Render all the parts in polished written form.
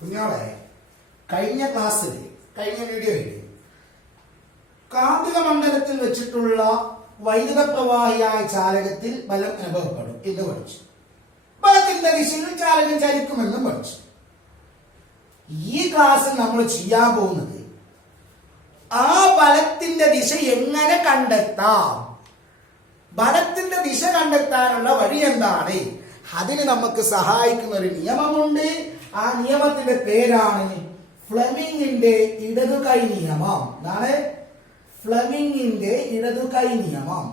കുഞ്ഞോളെ, കഴിഞ്ഞ ക്ലാസ്സിൽ കഴിഞ്ഞ വീഡിയോയിൽ കാന്തിക മണ്ഡലത്തിൽ വെച്ചിട്ടുള്ള വൈദ്യുത പ്രവാഹിയായ ചാലകത്തിൽ ബലം അനുഭവപ്പെടും എന്ന് പഠിച്ചു. ബലത്തിന്റെ ദിശയിൽ ചാലകം ചലിക്കുമെന്നും പഠിച്ചു. ഈ ക്ലാസ്സിൽ നമ്മൾ ചെയ്യാൻ പോകുന്നത് ആ ബലത്തിന്റെ ദിശ എങ്ങനെ കണ്ടെത്താം, ബലത്തിന്റെ ദിശ കണ്ടെത്താനുള്ള വഴി എന്താണ്, അതിന് നമുക്ക് സഹായിക്കുന്ന ഒരു നിയമമുണ്ട്. ആ നിയമത്തിന്റെ പേരാണ് ഫ്ലെമിങ്ങിന്റെ ഇടതുകൈ നിയമം. എന്താണ് ഫ്ലെമിങ്ങിന്റെ ഇടതുകൈ നിയമം?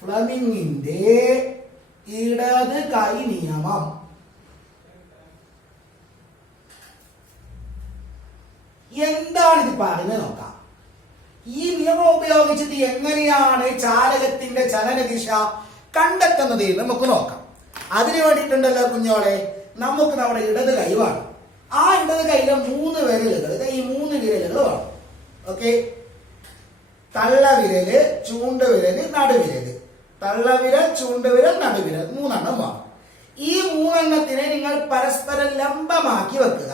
ഫ്ലെമിങ്ങിന്റെ ഇടതുകൈ നിയമം. എന്താണ് ഇത് പറയുന്നത് നോക്കാം. ഈ നിയമം ഉപയോഗിച്ചിട്ട് എങ്ങനെയാണ് ചാലകത്തിന്റെ ചലനദിശ കണ്ടെത്തുന്നത് നമുക്ക് നോക്കാം. അതിനു വേണ്ടിയിട്ടുണ്ടല്ലോ കുഞ്ഞോളെ, നമുക്ക് നമ്മുടെ ഇടത് കൈ വേണം. ആ ഇടത് കൈയിലെ 3 വിരലുകൾ, ഈ 3 വിരലുകൾ വേണം. ഓക്കെ, തള്ളവിരല്, ചൂണ്ടുവിരല്, നടുവിരല്. തള്ളവിരൽ, ചൂണ്ടുവിരൽ, നടുവിരൽ 3 എണ്ണം വേണം. ഈ 3 എണ്ണത്തിനെ നിങ്ങൾ പരസ്പരം ലംബമാക്കി വെക്കുക.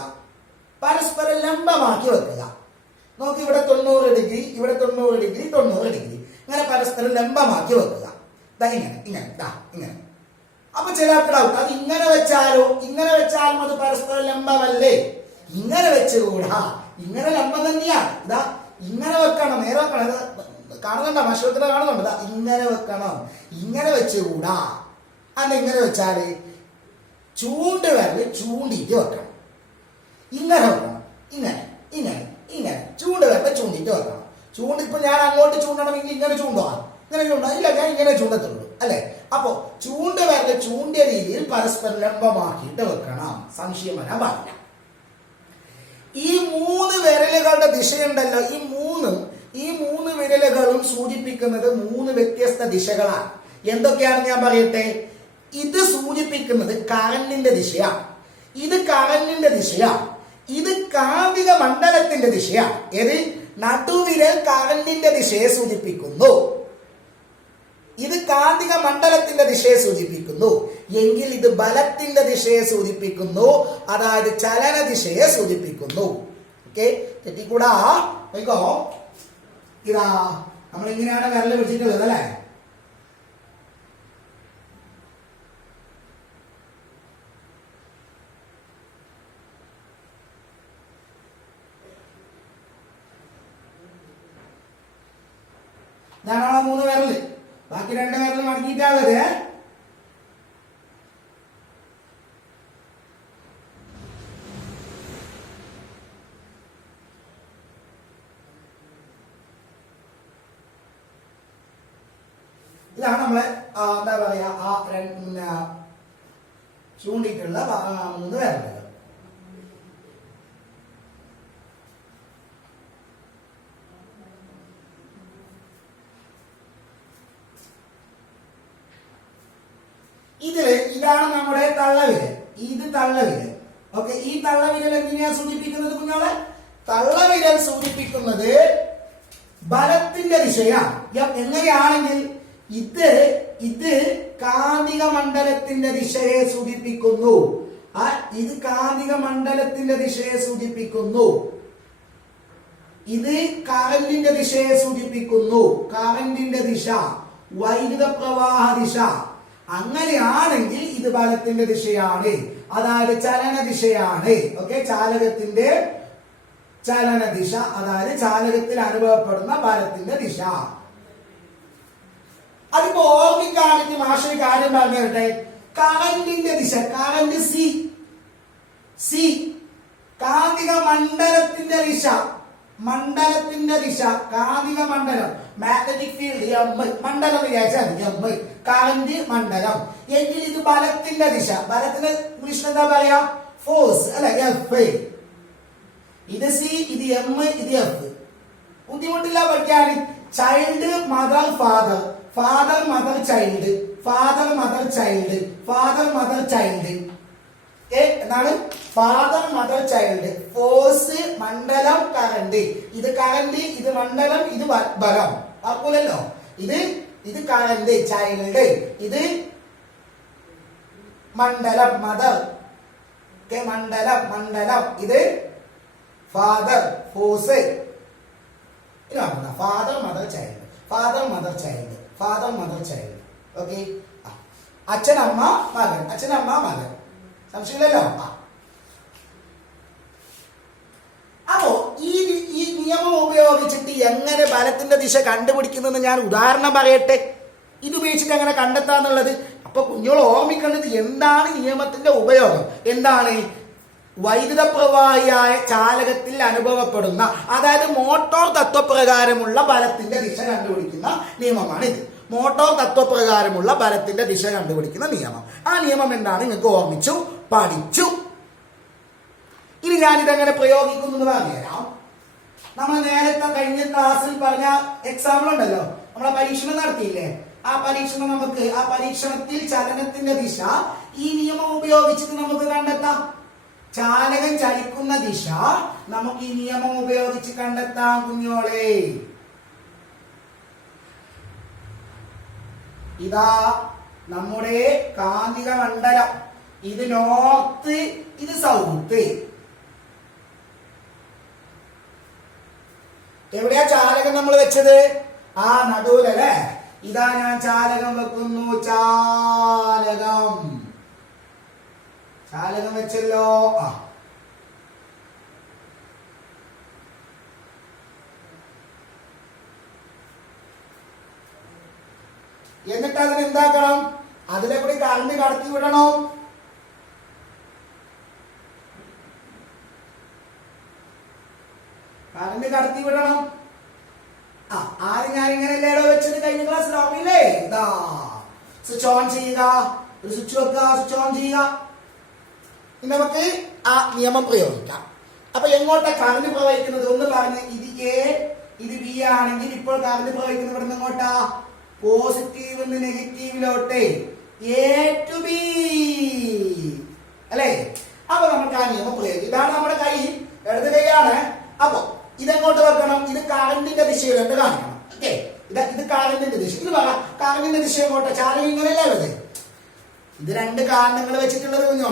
പരസ്പരം ലംബമാക്കി വെക്കുക. നോക്കി, ഇവിടെ 90 ഡിഗ്രി, ഇവിടെ 90 ഡിഗ്രി, 90 ഡിഗ്രി, ഇങ്ങനെ പരസ്പരം ലംബമാക്കി വെക്കുക. ഇങ്ങനെ. അപ്പൊ ചില ഡൗട്ട്, അത് ഇങ്ങനെ വെച്ചാലോ? ഇങ്ങനെ വെച്ചാലും അത് പരസ്പരം ലംബമല്ലേ? ഇങ്ങനെ വെച്ചുകൂടാ. ഇങ്ങനെ ലംബം തന്നെയാണ്. ഇതാ ഇങ്ങനെ വെക്കണം, നേരെ വെക്കണം. കാണുന്നുണ്ടോ? മഷൂത്തിനെ കാണുന്നുണ്ട്. ഇങ്ങനെ വെക്കണം. ഇങ്ങനെ വെച്ചുകൂടാ. അല്ല, ഇങ്ങനെ വെച്ചാല് ചൂണ്ടുവിരല് ചൂണ്ടിട്ട് വെക്കണം. ഇങ്ങനെ വെക്കണം. ഇങ്ങനെ ചൂണ്ടുവിരല് ചൂണ്ടിട്ട് വെക്കണം. ഇപ്പൊ ഞാൻ അങ്ങോട്ട് ചൂണ്ടണമെങ്കിൽ ഇങ്ങനെ ചൂണ്ടുവാ? ഇങ്ങനെ ചൂണ്ടാ? ഇല്ല, ഞാൻ ഇങ്ങനെ ചൂണ്ടത്തുള്ളൂ അല്ലെ? അപ്പോ ചൂണ്ടുവിരല് ചൂണ്ടിയ രീതിയിൽ പരസ്പരം ലംബമാക്കിയിട്ട് വെക്കണം. സംശയം വരാൻ പാടില്ല. ഈ 3 വിരലുകളുടെ ദിശയുണ്ടല്ലോ, ഈ മൂന്ന് വിരലുകളും സൂചിപ്പിക്കുന്നത് 3 വ്യത്യസ്ത ദിശകളാണ്. എന്തൊക്കെയാണ് ഞാൻ പറയട്ടെ? ഇത് സൂചിപ്പിക്കുന്നത് കറന്റിന്റെ ദിശയാണ്. ഇത് കറന്റിന്റെ ദിശയാണ്. ഇത് കാന്തിക മണ്ഡലത്തിന്റെ ദിശയാണ്. ഏത്? നടുവിരൽ കറന്റിന്റെ ദിശയെ സൂചിപ്പിക്കുന്നു. ഇത് കാന്തിക മണ്ഡലത്തിന്റെ ദിശയെ സൂചിപ്പിക്കുന്നു. എങ്കിൽ ഇത് ബലത്തിന്റെ ദിശയെ സൂചിപ്പിക്കുന്നു. അതായത് ചലന ദിശയെ സൂചിപ്പിക്കുന്നു. ഓക്കെ, തെറ്റിക്കൂടാ. നോക്കോ, ഇതാ നമ്മൾ ഇങ്ങനെയാണ് വിരല് പിടിച്ചിട്ടുള്ളത് അല്ലെ? ഇതാണോ 3 വിരല്? ബാക്കി 2 വിരല് മടക്കിയിട്ടാണുള്ളത്. ഇതാണ് നമ്മളെ എന്താ പറയാ ചൂണ്ടിട്ടുള്ള 3 വിരലുകൾ. ഇതാണ് നമ്മുടെ തള്ളവിരൽ. ഇത് തള്ളവിരൽ. ഓക്കെ, ഈ തള്ളവിരൽ എങ്ങനെയാ സൂചിപ്പിക്കുന്നത് കുഞ്ഞോളെ? തള്ളവിരൽ സൂചിപ്പിക്കുന്നത് ബലത്തിന്റെ ദിശയാണ്. എങ്ങനെയാണെങ്കിൽ ഇത് കാന്തിക മണ്ഡലത്തിന്റെ ദിശയെ സൂചിപ്പിക്കുന്നു. ഇത് കാന്തിക മണ്ഡലത്തിന്റെ ദിശയെ സൂചിപ്പിക്കുന്നു. ഇത് കറന്റിന്റെ ദിശയെ സൂചിപ്പിക്കുന്നു. കറന്റിന്റെ ദിശ, വൈദ്യുത പ്രവാഹ ദിശ. അങ്ങനെയാണെങ്കിൽ ഇത് ബലത്തിന്റെ ദിശയാണ്, അതായത് ചലന ദിശയാണ്. ഓക്കെ, ചാലകത്തിന്റെ ചലന ദിശ, അതായത് ചാലകത്തിൽ അനുഭവപ്പെടുന്ന ബലത്തിന്റെ ദിശ. അതിപ്പോ ഓർമ്മിക്കാൻ വേണ്ടി മാഷൊരു കാര്യം പറഞ്ഞു തരട്ടെ. കറന്റിന്റെ ദിശ, കറന്റ് സി, കാന്തിക മണ്ഡലത്തിന്റെ ദിശ, കാന്തിക മണ്ഡലം, മാഗ്നറ്റിക് ഫീൽഡ് എം, മണ്ഡലം വിചാരിച്ചാൽ എം, കറന്റ് മണ്ഡലം. എങ്കിൽ ഇത് ബലത്തിന്റെ ദിശ. ബലത്തിന്റെ ഇംഗ്ലീഷിൽ എന്താ പറയാ? ഫോഴ്സ് അല്ലെ? എഫ്. ഇത് സി, ഇത് എം, ഇത് എഫ്. ബുദ്ധിമുട്ടില്ല പഠിക്കാൻ. Child mother father, father mother child, father mother child, father mother child. എന്താണ്? Father mother child. ഫോഴ്സ്, മണ്ഡലം, കറന്റ്. ഇത് കറന്റ്, ഇത് മണ്ഡലം, ഇത് ബലം. ആക്കൂലല്ലോ. ഇത് കറന്റ്, ചൈൽഡ്. ഇത് മണ്ഡലം, മദർ. മണ്ഡലം മണ്ഡലം. ഇത് father force. Father mother child, father mother child, father mother child. Okay. അച്ഛനമ്മ മകൻ, അച്ഛനമ്മ മകൻ. സംശയമില്ലല്ലോ. അപ്പോ ഈ നിയമം ഉപയോഗിച്ചിട്ട് എങ്ങനെ ബലത്തിന്റെ ദിശ കണ്ടുപിടിക്കുന്നെന്ന് ഞാൻ ഉദാഹരണം പറയട്ടെ. ഇത് ഉപയോഗിച്ചിട്ട് എങ്ങനെ കണ്ടെത്താന്നുള്ളത്. അപ്പൊ കുഞ്ഞുങ്ങൾ ഓർമ്മിക്കേണ്ടത് എന്താണ് നിയമത്തിന്റെ ഉപയോഗം. എന്താണ്? വൈദ്യുത പ്രവാഹിയായ ചാലകത്തിൽ അനുഭവപ്പെടുന്ന, അതായത് മോട്ടോർ തത്വപ്രകാരമുള്ള ബലത്തിന്റെ ദിശ കണ്ടുപിടിക്കുന്ന നിയമമാണ് ഇത്. മോട്ടോർ തത്വപ്രകാരമുള്ള ബലത്തിന്റെ ദിശ കണ്ടുപിടിക്കുന്ന നിയമം. ആ നിയമം എന്താണ് നിങ്ങൾക്ക് ഓർമ്മിച്ചു, പഠിച്ചു. ഇനി ഞാനിതെങ്ങനെ പ്രയോഗിക്കുന്നു എന്ന് പറഞ്ഞുതരാം. നമ്മൾ നേരത്തെ കഴിഞ്ഞ ക്ലാസ്സിൽ പറഞ്ഞ എക്സാമ്പിൾ ഉണ്ടല്ലോ, നമ്മളെ പരീക്ഷണം നടത്തിയില്ലേ? ആ പരീക്ഷണത്തിൽ ചലനത്തിന്റെ ദിശ ഈ നിയമം ഉപയോഗിച്ചിട്ട് നമുക്ക് കണ്ടെത്താം. ചാലകം ചലിക്കുന്ന ദിശ നമുക്ക് ഈ നിയമം ഉപയോഗിച്ച് കണ്ടെത്താം കുഞ്ഞോളെ. ഇതാ നമ്മുടെ കാന്തിക മണ്ഡലം. ഇത് നോർത്ത്, ഇത് സൗത്ത്. എവിടെയാ ചാലകം നമ്മൾ വെച്ചത്? ആ നടുവിലല്ലേ. ഇതാ ഞാൻ ചാലകം വെക്കുന്നു. ചാലകം വെച്ചല്ലോ. എന്നിട്ട് അതിനെന്താക്കണം? അതിലെ കൂടി കറണ്ട് കടത്തി വിടണം. കറണ്ട് കടത്തി വിടണം. ആദ്യം ഞാൻ ഇങ്ങനെയല്ലേടോ വെച്ചത് കഴിഞ്ഞ ക്ലാസ്സിൽ ഓർമ്മയില്ലേ? ഇതാ സ്വിച്ച് ഓൺ ചെയ്യുക, ഒരു സ്വിച്ച് വെക്കുക, സ്വിച്ച് ഓൺ ചെയ്യുക. ഇനി നമുക്ക് ആ നിയമം പ്രയോഗിക്കാം. അപ്പൊ എങ്ങോട്ടാ കറണ്ട് പ്രവഹിക്കുന്നത് ഒന്ന് പറഞ്ഞ്. ഇത് എ, ഇത് ബി ആണെങ്കിൽ ഇപ്പോൾ കറണ്ട് പ്രവഹിക്കുന്നത് ഇവിടെ നിന്ന് എങ്ങോട്ടാ? പോസിറ്റീവ് നിന്ന് നെഗറ്റീവിലോട്ട്, എ ടു ബി അല്ലേ? അപ്പൊ നമുക്ക് ആ നിയമം പ്രയോഗിക്കും. ഇതാണ് നമ്മുടെ കൈ, ഇടത് കൈയാണ്. അപ്പൊ ഇതെങ്ങോട്ട് വെക്കണം? ഇത് കറണ്ടിന്റെ ദിശയിലോട്ട് കാണിക്കണം. ഓക്കെ. ഇത് കറണ്ടിന്റെ ദിശ. ഇത് പറ, കറണ്ടിന്റെ ദിശ എങ്ങോട്ടാ? ചാലകം ഇങ്ങനെയല്ലേ ഉള്ളത്. ഇത് രണ്ട് കാരണങ്ങൾ വെച്ചിട്ടുള്ളത് കുഞ്ഞോ.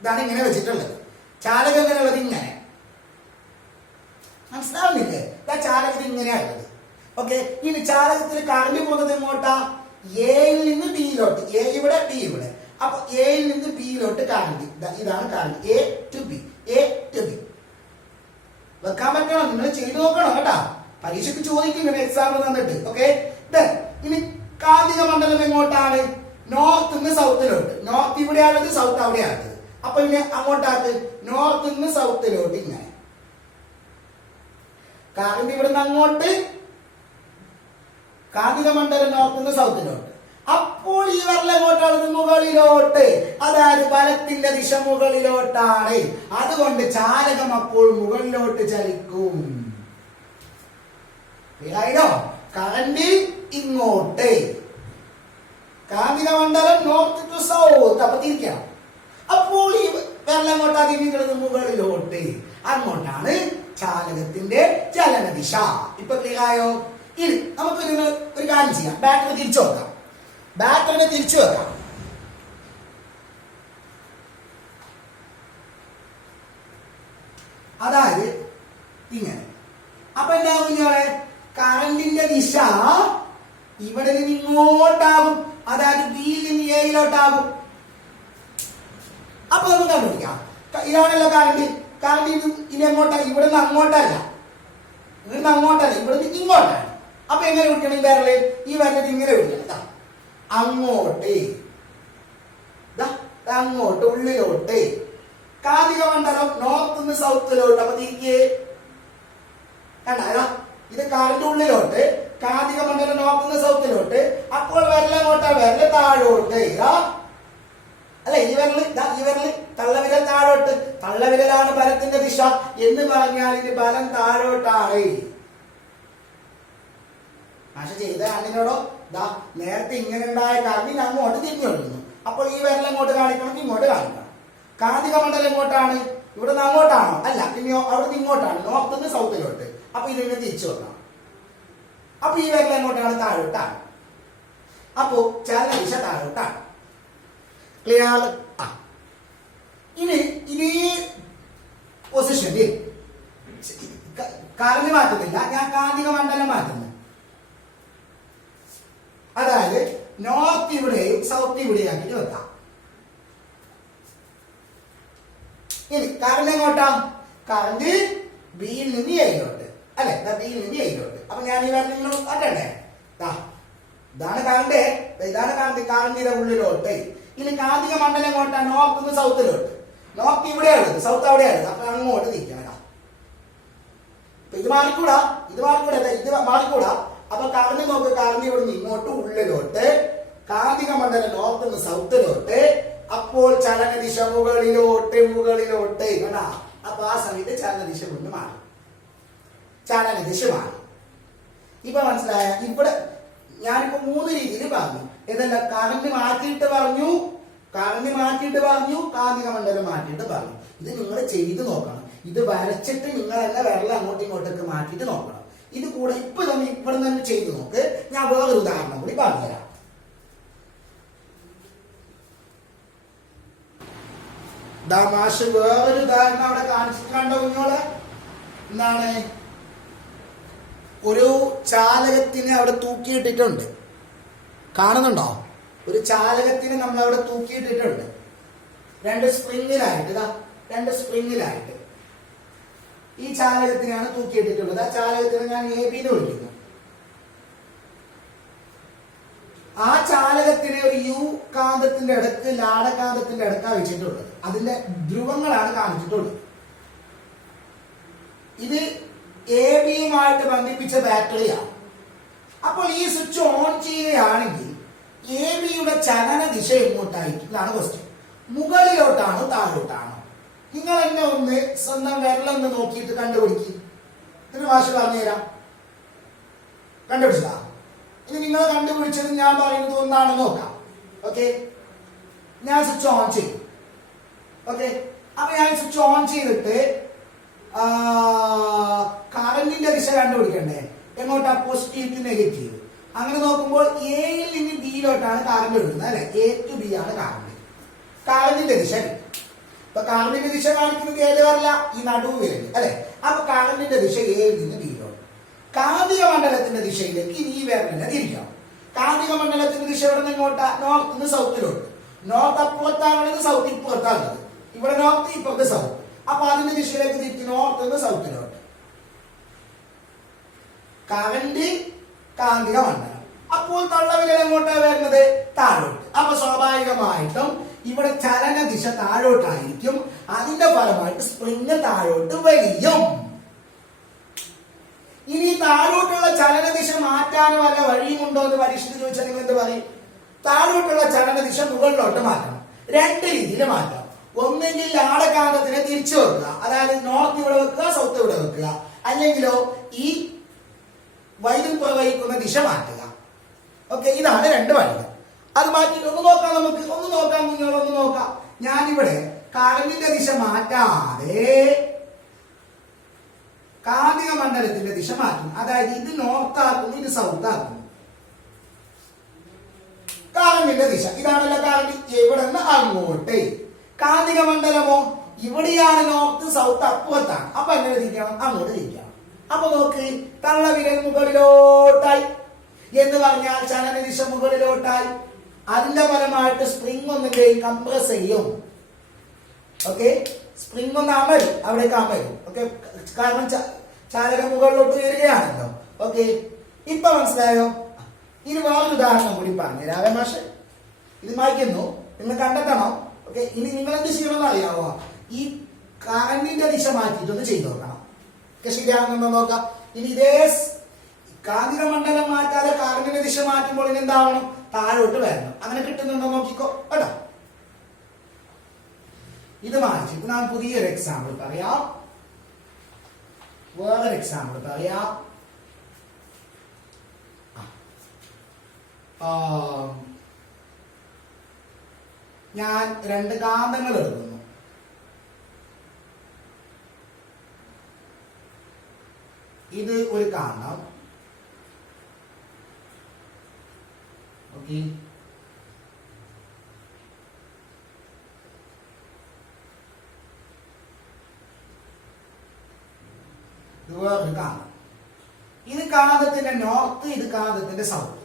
ഇതാണ് ഇങ്ങനെ വെച്ചിട്ടുള്ളത്. ചാലകം എങ്ങനെയുള്ളത്? ഇങ്ങനെ. മനസ്സിലാവുന്നില്ലേ? ചാലകത്തിൽ ഇങ്ങനെയാണുള്ളത്. ഓക്കെ. ഇനി ചാലകത്തിൽ കറണ്ട് പോകുന്നത് എങ്ങോട്ടാ? എയിൽ നിന്ന് ബിയിലോട്ട്. എ ഇവിടെ, ബി ഇവിടെ. അപ്പൊ എയിൽ നിന്ന് ബിയിലോട്ട് കറണ്ട്. ഇതാണ് current. A to B, A to B. വെക്കാൻ പറ്റണം, നിങ്ങൾ ചെയ്തു നോക്കണം കേട്ടാ. പരീക്ഷയ്ക്ക് ചോദിക്കും എക്സാമ്പിൾ തന്നിട്ട്. ഓക്കെ. ഇനി കാന്തിക മണ്ഡലം എങ്ങോട്ടാണ്? നോർത്ത് നിന്ന് സൗത്തിലോട്ട്. North ഇവിടെയാണത്, south അവിടെയാണത്. അപ്പൊ ഇനി അങ്ങോട്ടാക്ക്, നോർത്ത് നിന്ന് സൗത്തിലോട്ട്. ഇങ്ങനെ കറണ്ട് ഇവിടുന്ന് അങ്ങോട്ട്, കാന്തിക മണ്ഡലം നോർത്ത് നിന്ന് സൗത്തിലോട്ട്. അപ്പോൾ ഈ വരൽ എങ്ങോട്ടാണ്? മുകളിലോട്ട്. അതായത് ബലത്തിന്റെ ദിശ മുകളിലോട്ടാണ്. അതുകൊണ്ട് ചാലകം അപ്പോൾ മുകളിലോട്ട് ചലിക്കും. കറണ്ട് ഇങ്ങോട്ട്, കാന്തിക മണ്ഡലം നോർത്ത് ടു സൗത്ത്. അപ്പൊ തിരിക്കണം. അപ്പോൾ ഈ വരൽ എങ്ങോട്ടാ തിരിക്കുന്നത്? മുകളിലോട്ട്. അങ്ങോട്ടാണ് ചാലകത്തിന്റെ ചലനദിശ. ഇപ്പൊ ക്ലിയറായോ? ഇനി നമുക്ക് ഒരു കാര്യം ചെയ്യാം. ബാറ്ററി തിരിച്ചു വെക്കാം. ബാറ്ററിനെ തിരിച്ചു വെക്കാം. അതായത് ഇങ്ങനെ. അപ്പൊ എന്താ കുഞ്ഞോളെ? കറണ്ടിന്റെ ദിശ ഇവിടെ നിന്ന് ഇങ്ങോട്ടാകും. അതായത് ബിയിൽ നിന്ന് എയിലോട്ടാകും. അപ്പൊ നമുക്ക് കണ്ടുപിടിക്കാം. ഇതാണല്ലോ കറണ്ട്. കറണ്ട് ഇനി എങ്ങോട്ടാ? ഇവിടെ നിന്ന് അങ്ങോട്ടല്ല, ഇവിടുന്ന് അങ്ങോട്ടല്ല, ഇവിടെ നിന്ന് ഇങ്ങോട്ടാണ്. അപ്പൊ എങ്ങനെ വിളിക്കണം? ഈ വിരല്, ഈ വിരലിൽ ഇങ്ങനെ വിളിക്കണം. അങ്ങോട്ട്, അങ്ങോട്ട്, ഉള്ളിലോട്ട്. കാന്തിക മണ്ഡലം നോർത്ത് നിന്ന് സൗത്തിലോട്ട്. അപ്പൊ തിരികെ കണ്ട, ഇത് കറണ്ട് ഉള്ളിലോട്ട്, കാന്തിക മണ്ഡലം നോർത്ത് നിന്ന് സൗത്തിലോട്ട്. അപ്പോൾ വിരലെങ്ങോട്ടാ? വിരല് താഴോട്ട്. അല്ലെ? ഈ വിരല് തള്ളവിരൽ താഴോട്ട്. തള്ളവിരലാണ് ബലത്തിന്റെ ദിശ എന്ന് പറഞ്ഞാൽ ഇത് ബലം താഴോട്ടാണ്. ആശ ചെയ്ത കണ്ണിനോടോ നേരത്തെ ഇങ്ങനെ ഉണ്ടായ കണ്ണിന് അങ്ങോട്ട് തിരിഞ്ഞൊഴുകുന്നു. അപ്പോൾ ഈ വിരൽ എങ്ങോട്ട് കാണിക്കണം? ഇങ്ങോട്ട് കാണിക്കണം. കാന്തിക മണ്ഡലം എങ്ങോട്ടാണ്? ഇവിടെ നിന്ന് അങ്ങോട്ടാണോ? അല്ല, പിന്നെയോ അവിടെ നിന്ന് ഇങ്ങോട്ടാണ്, നോർത്ത് നിന്ന് സൗത്തിലോട്ട്. അപ്പൊ ഇതിനെ തിരിച്ചു വെക്കണം. അപ്പൊ ഈ വിരൽ എങ്ങോട്ടാണ്? താഴോട്ടാണ്. അപ്പോ ചലന ദിശ താഴോട്ടാണ്. ക്ലിയർ? ഇനി ഇനി പൊസിഷനിൽ കറന്റ് മാറ്റുന്നില്ല, ഞാൻ കാന്തിക മണ്ഡലം മാറ്റുന്നു. അതായത് നോർത്ത് ഇവിടെയും സൗത്ത് ഇവിടെയും ആക്കിയിട്ട് വെക്കാം. ഇനി കറണ്ട് എങ്ങോട്ടാ? കറണ്ട് ബിയിൽ നിന്ന് എയിലോട്ട് അല്ലെ, ബിയിൽ നിന്ന് എയിലോട്ട്. അപ്പൊ ഞാൻ ഈ നിങ്ങൾ മാറ്റണ്ടേ? ഇതാണ് കറണ്ട്, ഇതാണ് കറണ്ട്, കറണ്ടിന്റെ ഉള്ളിലോട്ട്. ഇനി കാന്തിക മണ്ഡലം എങ്ങോട്ടാ? നോർത്ത് നിന്ന് സൗത്തിലോട്ട്. നോർത്ത് ഇവിടെയാണ്, സൗത്ത് അവിടെയാണ്. അപ്പൊ അങ്ങോട്ട് തിരിക്കണം. ഇത് മാറിക്കൂടാ, ഇത് മാറിക്കൂടാ, ഇത് മാറിക്കൂടാ. അപ്പൊ കറണ്ട് നോക്ക്, കറണ്ട് ഇവിടെ നിന്ന് ഇങ്ങോട്ട് ഉള്ളിലോട്ട്, കാന്തിക മണ്ഡലം നോർത്ത് നിന്ന് സൗത്തിലോട്ട്. അപ്പോൾ ചലനദിശ മുകളിലോട്ട് മുകളിലോട്ട് കണ്ടാ. അപ്പൊ ആ സമയത്ത് ചലനദിശ കൊണ്ട് മാറി, ചലനദിശ മാറി. ഇപ്പൊ മനസ്സിലായ? ഇവിടെ ഞാനിപ്പോ 3 രീതിയിൽ പറഞ്ഞു. ഏതല്ല, കറണ്ട് മാറ്റിയിട്ട് പറഞ്ഞു, കറണ്ട് മാറ്റിയിട്ട് പറഞ്ഞു, കാന്തിക മണ്ഡലം മാറ്റിയിട്ട് പറഞ്ഞു. ഇത് നിങ്ങൾ ചെയ്ത് നോക്കണം. ഇത് വരച്ചിട്ട് നിങ്ങൾ തന്നെ വിരൽ അങ്ങോട്ടും ഇങ്ങോട്ടൊക്കെ മാറ്റിയിട്ട് നോക്കണം. ഇത് കൂടെ ഇപ്പൊ നമ്മൾ ഇവിടെ തന്നെ ചെയ്ത് നോക്ക്. ഞാൻ വേറൊരു ഉദാഹരണം കൂടി പറഞ്ഞുതരാം. മാഷ് വേറൊരു ഉദാഹരണം അവിടെ കാണിച്ചിട്ടുണ്ടോ കുഞ്ഞോളെ? എന്താണ്? ഒരു ചാലകത്തിനെ അവിടെ തൂക്കിയിട്ടിട്ടുണ്ട്, കാണുന്നുണ്ടോ? ഒരു ചാലകത്തിനെ നമ്മൾ അവിടെ തൂക്കിയിട്ടിട്ടുണ്ട്, 2 സ്പ്രിങ്ങിലായിട്ട്. ഇതാ 2 സ്പ്രിങ്ങിലായിട്ട് ഈ ചാലകത്തിനെയാണ് തൂക്കിയിട്ടിട്ടുള്ളത്. ആ ചാലകത്തിനെ ഞാൻ എ ബി എന്ന് വിളിക്കുന്നു. ആ ചാലകത്തിനെ ഒരു യു കാന്തത്തിന്റെ ഇടക്ക് ലാടകാന്തത്തിന്റെ ഇടക്കാണ് വെച്ചിട്ടുള്ളത്. അതിന്റെ ധ്രുവങ്ങളാണ് കാണിച്ചിട്ടുള്ളത്. ഇത് എ ബിയുമായിട്ട് ബന്ധിപ്പിച്ച ബാറ്ററിയാണ്. അപ്പോൾ ഈ സ്വിച്ച് ഓൺ ചെയ്യുകയാണെങ്കിൽ എ ബിയുടെ ചലന ദിശ എങ്ങോട്ടായിരിക്കും? ഇതാണ് ക്വസ്റ്റ്യൻ. മുകളിലോട്ടാണോ താഴോട്ടാണോ? നിങ്ങൾ എന്നെ ഒന്ന് സ്വന്തം വിരലൊന്ന് നോക്കിയിട്ട് കണ്ടുപിടിക്കും. ഇതിന് ഭാഷ പറഞ്ഞുതരാം. കണ്ടുപിടിച്ചതാ? ഇനി നിങ്ങൾ കണ്ടുപിടിച്ചത് ഞാൻ പറയുന്നത് ഒന്നാണെന്ന് നോക്കാം. ഓക്കെ, ഞാൻ സ്വിച്ച് ഓൺ ചെയ്യും. ഓക്കെ, അപ്പൊ ഞാൻ സ്വിച്ച് ഓൺ ചെയ്തിട്ട് കറന്റിന്റെ ദിശ കണ്ടുപിടിക്കണ്ടേ? എങ്ങോട്ടാ? Positive to negative. അങ്ങനെ നോക്കുമ്പോൾ എയിൽ നിന്ന് ബിയിലോട്ടാണ് കറന്റ് ഒഴുകുന്നത് അല്ലെ? എ ടു ബി ആണ് കറന്റ്. കറന്റിന്റെ ദിശ കിട്ടും. അപ്പൊ കറന്റിന്റെ ദിശ കാണിക്കുന്നത് ഏത് വരല? ഈ നടുവിരൽ അല്ലെ? അപ്പൊ കറന്റിന്റെ ദിശ എയിൽ നിന്ന് ബിയിലോട്ട്. കാന്തിക മണ്ഡലത്തിന്റെ ദിശയിലേക്ക് ഇനി ഈ വിരലിനെ തിരിക്കണം. കാന്തിക മണ്ഡലത്തിന്റെ ദിശ ഇവിടെ നിന്ന് ഇങ്ങോട്ടാ? നോർത്ത് നിന്ന് സൗത്തിലോട്ട്. North അപ്പുറത്താണുള്ളത്, south ഇപ്പുറത്താണുള്ളത്. ഇവിടെ നോർത്ത്, ഇപ്പുറത്ത് സൗത്ത്. അപ്പൊ അതിന്റെ ദിശയിലേക്ക് തിരിച്ച് നോർത്ത് നിന്ന് സൗത്തിലോട്ട്. കറന്റ്, കാന്തിക മണ്ഡലം. അപ്പോൾ തള്ളവിരൽ എങ്ങോട്ടാ വരുന്നത്? താഴോട്ട്. അപ്പൊ സ്വാഭാവികമായിട്ടും ഇവിടെ ചലന ദിശ താഴോട്ടായിരിക്കും. അതിന്റെ ഫലമായിട്ട് സ്പ്രിങ് താഴോട്ട് വലിയും. ഇനി താഴോട്ടുള്ള ചലനദിശ മാറ്റാനോ വല്ല വഴിയുമുണ്ടോ എന്ന് പരീക്ഷയ്ക്ക് ചോദിച്ചാൽ നിങ്ങൾ എന്ത് പറയും? താഴോട്ടുള്ള ചലനദിശ മുകളിലോട്ട് മാറ്റണം. 2 രീതിയിൽ മാറ്റാം. ഒന്നെങ്കിൽ ലാടകാന്തത്തിനെ തിരിച്ചു വെക്കുക, അതായത് നോർത്ത് ഇവിടെ വെക്കുക, സൗത്ത് ഇവിടെ വെക്കുക. അല്ലെങ്കിലോ ഈ വൈദ്യുതി പ്രവഹിക്കുന്ന ദിശ മാറ്റുക. ഓക്കെ, ഇതാണ് 2 വഴികൾ. അത് മാറ്റിയിട്ട് ഒന്ന് നോക്കാം, നമുക്ക് ഒന്ന് നോക്കാം കുഞ്ഞോളൊന്ന് നോക്കാം. ഞാനിവിടെ കറന്റിന്റെ ദിശ മാറ്റാതെ കാന്തിക മണ്ഡലത്തിന്റെ ദിശ മാറ്റും. അതായത് ഇത് നോർത്ത് ആക്കുന്നു, ഇത് സൗത്ത് ആക്കുന്നു. കറന്റിന്റെ ദിശ ഇതാണല്ലോ. കറന്റ് എവിടെ നിന്ന് അങ്ങോട്ട്. കാന്തിക മണ്ഡലമോ ഇവിടെയാണ്, നോർത്ത് സൗത്ത് അപ്പുറത്താണ്. അപ്പൊ എങ്ങനെ തിരിക്കണം? അങ്ങോട്ട് തിരിക്കണം. അപ്പൊ നോക്ക്, തള്ളവിരൽ മുകളിലോട്ടായി എന്ന് പറഞ്ഞാൽ ചലനദിശ മുകളിലോട്ടായി. അതിന്റെ ഫലമായിട്ട് സ്പ്രിംഗ് ഒന്നിന്റെയും കംപ്രസ് ചെയ്യും. ഓക്കെ, സ്പ്രിംഗ് ഒന്ന് അമരും, അവിടേക്ക് അമരും. ഓക്കെ, കാരണം ചാലകം മുകളിലോട്ട് വരികയാണല്ലോ. ഓക്കെ, ഇപ്പൊ മനസ്സിലായോ? ഇനി വേറൊരു ഉദാഹരണം കൂടി പറഞ്ഞുതരാവേ മാഷ്. ഇത് വായിക്കുന്നു, നിങ്ങൾ കണ്ടെത്തണം. ഓക്കെ, ഇനി നിങ്ങൾ എന്ത് ചെയ്യണമെന്ന് അറിയാവോ? ഈ കറന്റിന്റെ ദിശ മാറ്റിയിട്ടൊന്ന് ചെയ്തു നോക്കണം. ശരിയാകുന്നുണ്ടോ നോക്കാം. ഇനി ഇതേ കാന്തിക മണ്ഡലം മാറ്റാതെ കറന്റിന്റെ ദിശ മാറ്റുമ്പോൾ ഇനി എന്താവണം? താഴോട്ട് വരണം. അങ്ങനെ കിട്ടുന്നുണ്ടോ നോക്കിക്കോ കേട്ടോ. ഇത് മാറ്റിട്ട് ഞാൻ പുതിയൊരു എക്സാമ്പിൾ പറയാം. വേറൊരു എക്സാമ്പിൾ പറയാം. ഞാൻ 2 കാന്തങ്ങൾ എടുക്കുന്നു. ഇത് ഒരു കാന്തം. ഓക്കെ, വേറൊരു കാന്തം. ഇത് കാന്തത്തിന്റെ നോർത്ത്, ഇത് കാന്തത്തിന്റെ സൗത്ത്.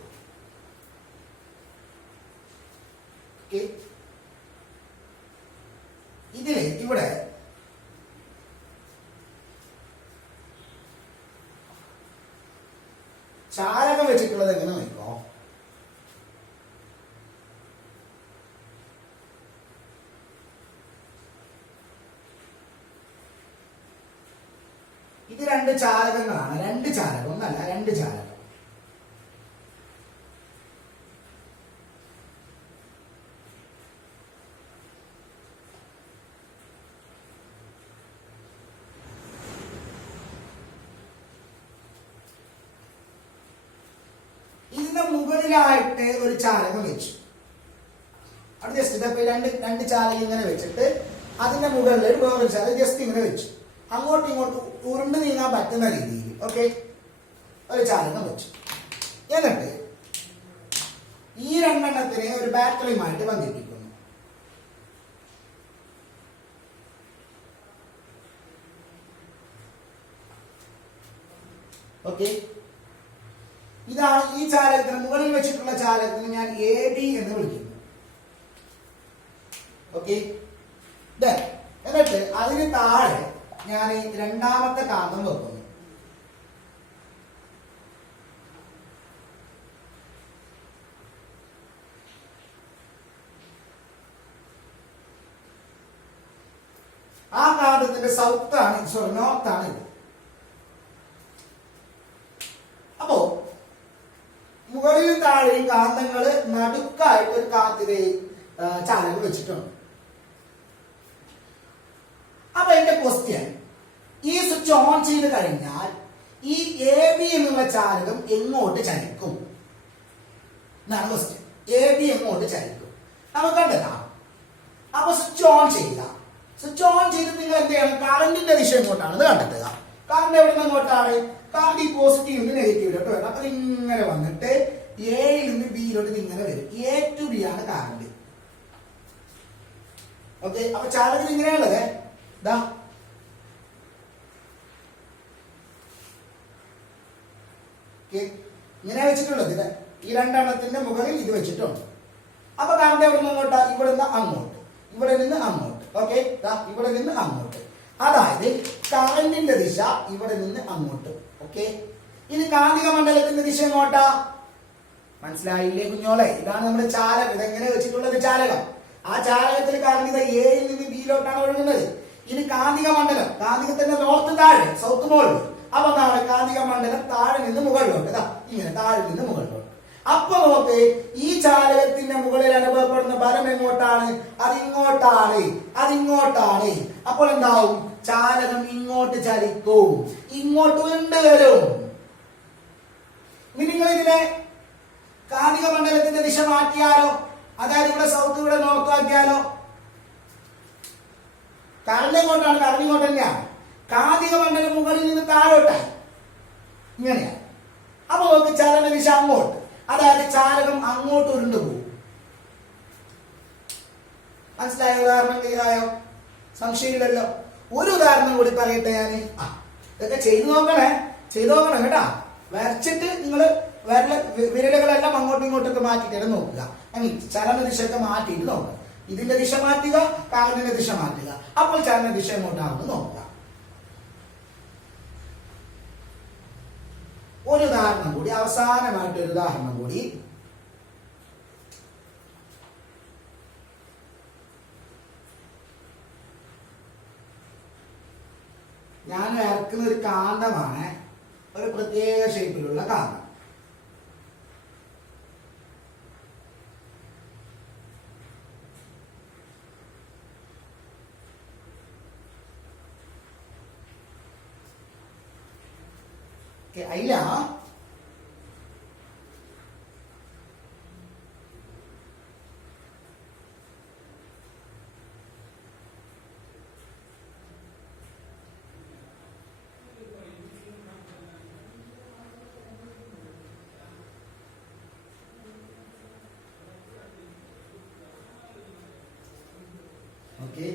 ഓക്കെ, ഇതില് ഇവിടെ ചാലകം വെച്ചിട്ടുള്ളത് എങ്ങനെ നോക്കോ? ഇത് രണ്ട് ചാലകങ്ങളാണ്. രണ്ട് ചാലകം, ഒന്നല്ല രണ്ട് ചാലകം. ഇതിന്റെ മുകളിലായിട്ട് ഒരു ചാലകം വെച്ചു. അവിടെ ജസ്റ്റ് ഇതപ്പോ രണ്ട് ചാലകം ഇങ്ങനെ വെച്ചിട്ട് അതിന്റെ മുകളിൽ വേറൊരു ചാലകം ജസ്റ്റ് ഇങ്ങനെ വെച്ചു. അങ്ങോട്ടും ഇങ്ങോട്ടും ഉരുണ്ട് നീങ്ങാൻ പറ്റുന്ന രീതിയിൽ ഓക്കെ ഒരു ചാലകം വെച്ചു. എന്നിട്ട് ഈ രണ്ടെണ്ണത്തിനെ ഒരു ബാറ്ററിയുമായിട്ട് ബന്ധിപ്പിക്കുന്നു. ഓക്കെ, ഇതാണ് ഈ ചാലകത്തിന് മുകളിൽ വെച്ചിട്ടുള്ള ചാലകത്തിന് ഞാൻ AB എന്ന് വിളിക്കുന്നു. ഓക്കെ, എന്നിട്ട് അതിന് താഴെ ഞാൻ രണ്ടാമത്തെ കാന്തം വെക്കുന്നു. ആ കാന്തത്തിന്റെ സൗത്താണ്, സോറി നോർത്താണ് ഇത്. അപ്പോ മുകളിലും താഴെയും കാന്തങ്ങള് നടുക്കായിട്ട് ഒരു കാന്തിക ചാലകം വെച്ചിട്ടുണ്ട്. അപ്പൊ എന്റെ ക്വസ്റ്റ്യൻ, ഈ സ്വിച്ച് ഓൺ ചെയ്ത് കഴിഞ്ഞാൽ ഈ AB എന്നുള്ള ചാലകം എങ്ങോട്ട് ചലിക്കും എന്നാണ് ക്വസ്റ്റ്യൻ. AB എങ്ങോട്ട് ചലിക്കും നമുക്ക് കണ്ടെത്താം. അപ്പൊ സ്വിച്ച് ഓൺ ചെയ്യുക. സ്വിച്ച് ഓൺ ചെയ്ത് നിങ്ങൾ എന്ത് ചെയ്യണം? കറണ്ടിന്റെ ദിശ എങ്ങോട്ടാണെന്ന് കണ്ടെത്തുക. കറണ്ട് എവിടെ നിന്ന് എങ്ങോട്ടാണ്? കറണ്ട് ഈ പോസിറ്റീവ് നെഗറ്റീവിലോട്ട് വരണം. അപ്പൊ ഇങ്ങനെ വന്നിട്ട് Aയിൽ നിന്ന് Bയിലോട്ട് ഇങ്ങനെ വരും. A to B ആണ് കറണ്ട്. ഓക്കെ, അപ്പൊ ചാലകത്തിൽ ഇങ്ങനെയുള്ളത് ദാ ഇങ്ങനെ വെച്ചിട്ടുള്ളത്. ഈ രണ്ടെണ്ണത്തിന്റെ മുകളിൽ ഇത് വെച്ചിട്ടുണ്ട്. അപ്പൊ കറണ്ട് എവിടെ നിന്ന് അങ്ങോട്ടാ? ഇവിടെ നിന്ന് അങ്ങോട്ട്, ഇവിടെ നിന്ന് അങ്ങോട്ട്. ഓക്കെ, ഇവിടെ നിന്ന് അങ്ങോട്ട്. അതായത് കറണ്ടിന്റെ ദിശ ഇവിടെ നിന്ന് അങ്ങോട്ട്. ഓക്കെ, ഇനി കാന്തിക മണ്ഡലത്തിന്റെ ദിശ എങ്ങോട്ടാ? മനസ്സിലായില്ലേ കുഞ്ഞോളെ? ഇതാണ് നമ്മുടെ ചാലകം. ഇതെങ്ങനെ വെച്ചിട്ടുള്ളത്? ചാലകം. ആ ചാലകത്തിൽ കറണ്ട് Aയിൽ നിന്ന് Bയിലോട്ടാണ് ഒഴുകുന്നത്. ഇനി കാന്തിക മണ്ഡലം, കാന്തികത്തിന്റെ നോർത്ത് താഴെ, സൗത്ത് മുകളിൽ. അപ്പൊ എന്താണ്? കാന്തിക മണ്ഡലം താഴെ നിന്ന് മുകളിലോട്ട്, ഇങ്ങനെ താഴെ നിന്ന് മുകളിലോട്ട്. അപ്പൊ നോക്ക്, ഈ ചാലകത്തിന്റെ മുകളിൽ അനുഭവപ്പെടുന്ന ബലം എങ്ങോട്ടാണ്? അതിങ്ങോട്ടാണ്, അതിങ്ങോട്ടാണ്. അപ്പോൾ എന്താവും? ചാലകം ഇങ്ങോട്ട് ചലിക്കും, ഇങ്ങോട്ട് ഉരുണ്ട് വരും. ഇനി നിങ്ങൾ ഇതിനെ കാന്തിക മണ്ഡലത്തിന്റെ ദിശ മാറ്റിയാലോ? അതായത് ഇവിടെ സൗത്ത്, ഇവിടെ നോർത്ത് ആക്കിയാലോ? കറണ്ട് എങ്ങോട്ടാണ്? കറണ്ട് ഇങ്ങോട്ട് തന്നെയാണ്. കാന്തിക മണ്ഡലം മുകളിൽ നിന്ന് താഴോട്ടാണ്, ഇങ്ങനെയാണ്. അപ്പൊ നോക്ക്, ചലന ദിശ അങ്ങോട്ട്, അതായത് ചാലകം അങ്ങോട്ട് ഉരുണ്ടു പോകും. മനസ്സിലായോ? ഉദാഹരണം ക്ലിയറായോ? സംശയമില്ലല്ലോ. ഒരു ഉദാഹരണം കൂടി പറയട്ടെ ഞാൻ. ഇതൊക്കെ ചെയ്തു നോക്കണേ, ചെയ്തു നോക്കണം കേട്ടാ. വരച്ചിട്ട് നിങ്ങൾ വിരലുകളെല്ലാം അങ്ങോട്ടും ഇങ്ങോട്ടൊക്കെ മാറ്റിയിട്ട് നോക്കുക. ചലന ദിശയൊക്കെ മാറ്റിയിട്ട് നോക്കുക. ഇതിന്റെ ദിശ മാറ്റുക, കാറിന്റെ ദിശ മാറ്റുക. അപ്പോൾ ചലന ദിശ എങ്ങോട്ടാണെന്ന് നോക്കുക. ഒരു ഉദാഹരണം കൂടി, അവസാനമായിട്ട് ഒരു ഉദാഹരണം കൂടി. ഞാൻ വരക്കുന്ന ഒരു കാന്തമാണ്, ഒരു പ്രത്യേക ഷേപ്പിലുള്ള കാന്തം. അതില ഓക്കെ,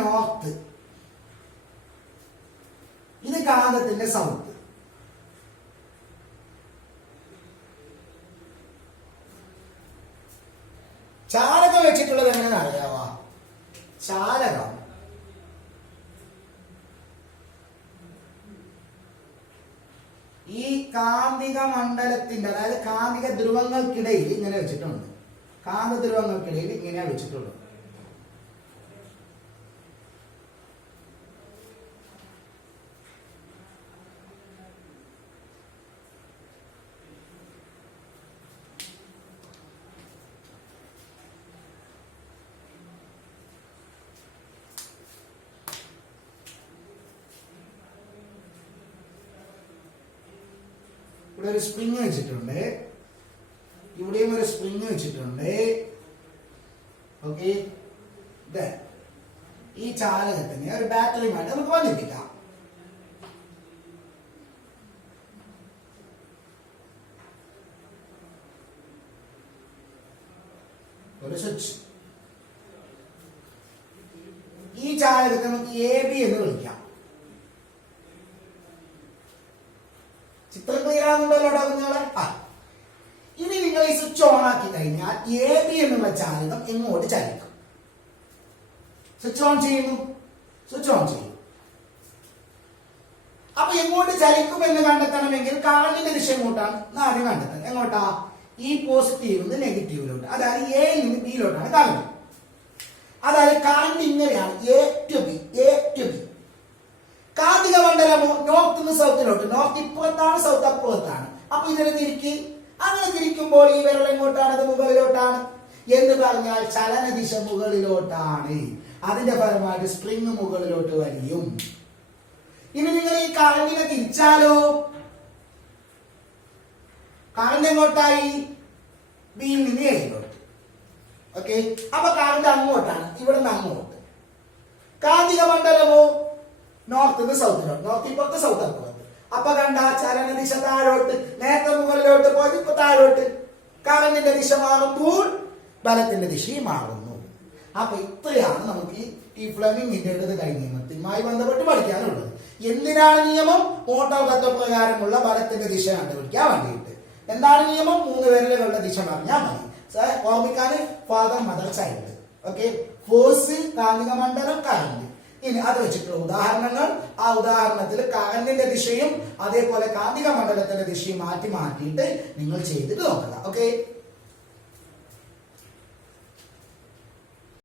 നോർത്ത്, ഇത് കാന്തത്തിന്റെ സൗത്ത്. ചാലകം വെച്ചിട്ടുള്ളത് എങ്ങനെയാണെന്ന് അറിയാവാ? ചാലകം ഈ കാന്തിക മണ്ഡലത്തിന്റെ, അതായത് കാന്തിക ധ്രുവങ്ങൾക്കിടയിൽ ഇങ്ങനെ വെച്ചിട്ടുണ്ട്. കാന്ത ധ്രുവങ്ങൾക്കിടയിൽ ഇങ്ങനെ വെച്ചിട്ടുള്ളത്. ഇവിടെ ഒരു സ്പ്രിങ് വെച്ചിട്ടുണ്ട്, ഇവിടെയും ഒരു സ്പ്രിങ് വെച്ചിട്ടുണ്ട്. ഓക്കെ, ഈ ചാലകത്തിന് ഒരു ബാറ്ററിയുമായിട്ട് നമുക്ക് ബന്ധിപ്പിക്കാം. ഒരു സ്വിച്ച്. ഈ ചാലകത്തെ നമുക്ക് AB എന്ന് വിളിക്കാം. ചിത്രം ക്ലിയർ ആകുന്നുണ്ടല്ലോ കുഞ്ഞുങ്ങളെ? ഇനി നിങ്ങൾ ഈ സ്വിച്ച് ഓൺ ആക്കി കഴിഞ്ഞാൽ AB എന്നുള്ള ചാലകം എങ്ങോട്ട് ചലിക്കും? സ്വിച്ച് ഓൺ ചെയ്യുന്നു, സ്വിച്ച് ഓൺ ചെയ്യും. അപ്പൊ എങ്ങോട്ട് ചലിക്കും എന്ന് കണ്ടെത്തണമെങ്കിൽ കറണ്ടിന്റെ ദിശ എങ്ങോട്ടാണ് ആദ്യം കണ്ടെത്തണം. എങ്ങോട്ടാ? ഈ പോസിറ്റീവ് നിന്ന് നെഗറ്റീവിലോട്ട്, അതായത് എയിൽ നിന്ന് ബിയിലോട്ടാണ് കറണ്ട്. അതായത് കറണ്ട് ഇങ്ങനെയാണ്, A to B, A to B. കാന്തിക മണ്ഡലമോ നോർത്ത് നിന്ന് സൗത്തിലോട്ട്, നോർത്ത് ഇപ്പുറത്താണ്, സൗത്ത് അപ്പുറത്താണ്. അപ്പൊ ഇതിനെ തിരിക്കി. അങ്ങനെ തിരിക്കുമ്പോൾ ഈ വിരൽ എങ്ങോട്ടാണ്? അത് മുകളിലോട്ടാണ്. എന്ന് പറഞ്ഞാൽ ചലനദിശ മുകളിലോട്ടാണ്. അതിന്റെ ഫലമായിട്ട് സ്പ്രിങ് മുകളിലോട്ട് വലിയും. ഇനി നിങ്ങൾ ഈ കറണ്ടിനെ തിരിച്ചാലോ? കറണ്ട് എങ്ങോട്ടായി? ബിയിൽ നിന്ന് എയിലോട്ട്. ഓക്കെ, അപ്പൊ കറണ്ട് അങ്ങോട്ടാണ്, ഇവിടെ നിന്ന് അങ്ങോട്ട്. കാന്തിക മണ്ഡലമോ നോർത്ത് നിന്ന് സൗത്തിലോട്ട്, നോർത്ത് ഇപ്പുറത്ത്, സൗത്ത് അപ്പുറത്ത്. അപ്പൊ കണ്ട ചലനദിശ താഴോട്ട്, നേരത്തെ മുകളിലോട്ട് പോയത് ഇപ്പൊ താഴോട്ട്. കറണ്ടിന്റെ ദിശ മാറുമ്പോൾ ബലത്തിന്റെ ദിശയും മാറുന്നു. അപ്പൊ ഇത്രയാണ് നമുക്ക് ഈ ഫ്ലെമിംഗിന്റെ ഇടത് കൈ നിയമവുമായി ബന്ധപ്പെട്ട് പഠിക്കാനുള്ളത്. എന്തിനാണ് നിയമം? മോട്ടോർ തത്വപ്രകാരമുള്ള ബലത്തിന്റെ ദിശ കണ്ടുപിടിക്കാൻ വേണ്ടിയിട്ട്. എന്താണ് നിയമം? 3 വിരലുകളുടെ ദിശ പറഞ്ഞാൽ മതി. ഓർമ്മിക്കാന് father, mother, child. Okay, force, കാന്തിക മണ്ഡലം, കറണ്ട്. ഇനി അത് വെച്ചിട്ടുള്ള ഉദാഹരണങ്ങൾ. ആ ഉദാഹരണത്തിൽ കറണ്ടിന്റെ ദിശയും അതേപോലെ കാന്തിക മണ്ഡലത്തിന്റെ ദിശയും മാറ്റിയിട്ട് നിങ്ങൾ ചെയ്തിട്ട് നോക്കുക. ഓക്കെ.